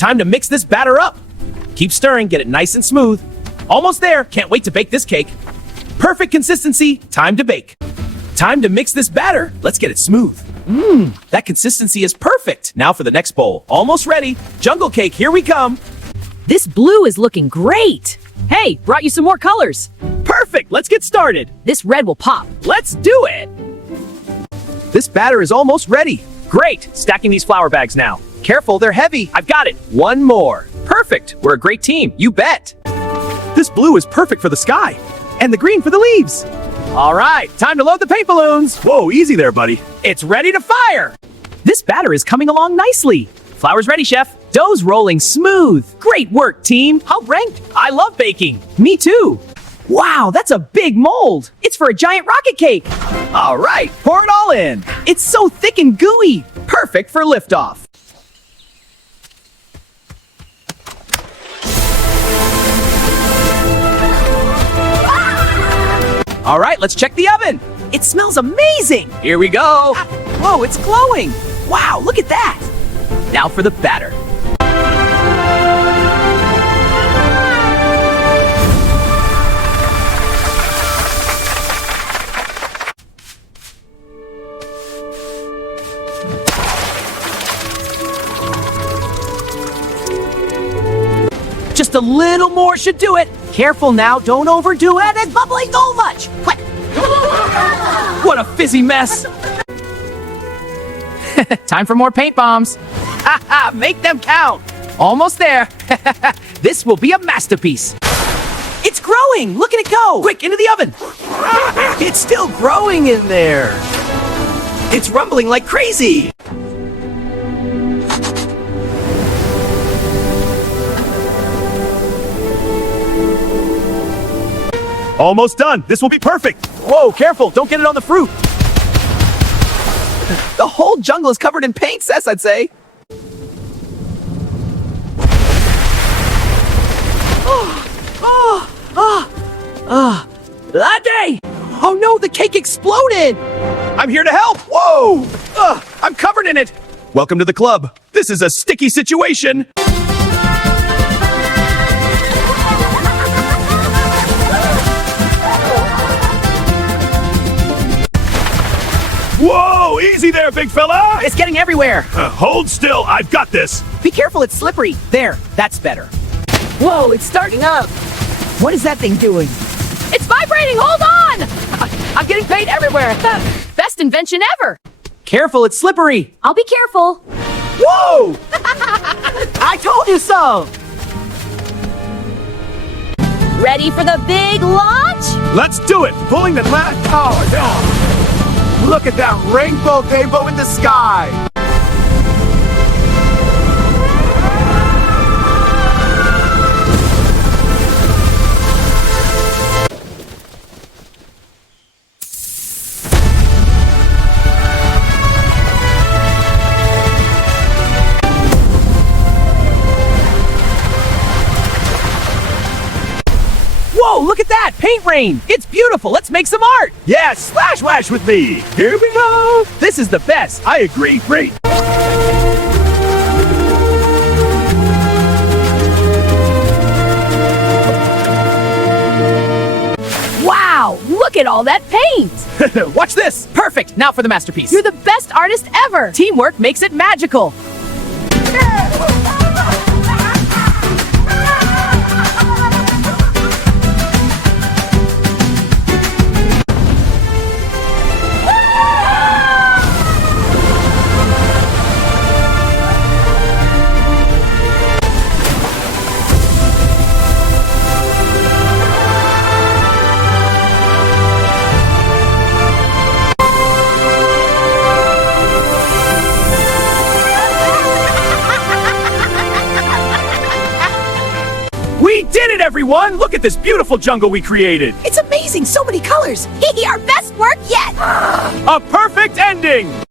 Time to mix this batter up. Keep stirring, get it nice and smooth. Almost there, can't wait to bake this cake. Perfect consistency, time to bake. Time to mix this batter, let's get it smooth. That consistency is perfect. Now for the next bowl, almost ready. Jungle cake, here we come. This blue is looking great. Hey, brought you some more colors. Perfect, let's get started. This red will pop. Let's do it. This batter is almost ready. Great, stacking these flour bags now. Careful, they're heavy. I've got it. One more. Perfect, we're a great team, you bet. This blue is perfect for the sky, and the green for the leaves. All right, time to load the paint balloons. Whoa, easy there, buddy. It's ready to fire. This batter is coming along nicely. Flour's ready, chef. Dough's rolling smooth. Great work, team. How ranked? I love baking. Me too. Wow, that's a big mold. It's for a giant rocket cake. All right, pour it all in. It's so thick and gooey. Perfect for liftoff. All right, let's check the oven. It smells amazing. Here we go. Whoa, it's glowing. Wow, look at that. Now for the batter. Just a little more should do it. Careful now, don't overdo it. It's bubbling so much. Quick. What a fizzy mess. Time for more paint bombs. Haha, make them count. Almost there. This will be a masterpiece. It's growing. Look at it go. Quick, into the oven. It's still growing in there. It's rumbling like crazy. Almost done. This will be perfect. Whoa, careful. Don't get it on the fruit. The whole jungle is covered in paint, Cess, I'd say. Latte! Oh no, the cake exploded! I'm here to help! Whoa! I'm covered in it! Welcome to the club. This is a sticky situation. Whoa! Easy there, big fella! It's getting everywhere. Hold still, I've got this. Be careful, it's slippery. There, that's better. Whoa, it's starting up. What is that thing doing? It's vibrating. Hold on. I'm getting paint everywhere. Best invention ever. Careful, it's slippery. I'll be careful. Whoa! I told you so! Ready for the big launch? Let's do it! Pulling the mat. Oh, no! Look at that rainbow in the sky! Whoa, look at that! Paint rain! It's beautiful! Let's make some art! Yeah, splash wash with me! Here we go! This is the best! I agree! Great! Wow! Look at all that paint! Watch this! Perfect! Now for the masterpiece. You're the best artist ever! Teamwork makes it magical! We did it, everyone! Look at this beautiful jungle we created! It's amazing! So many colors! Our best work yet! A perfect ending!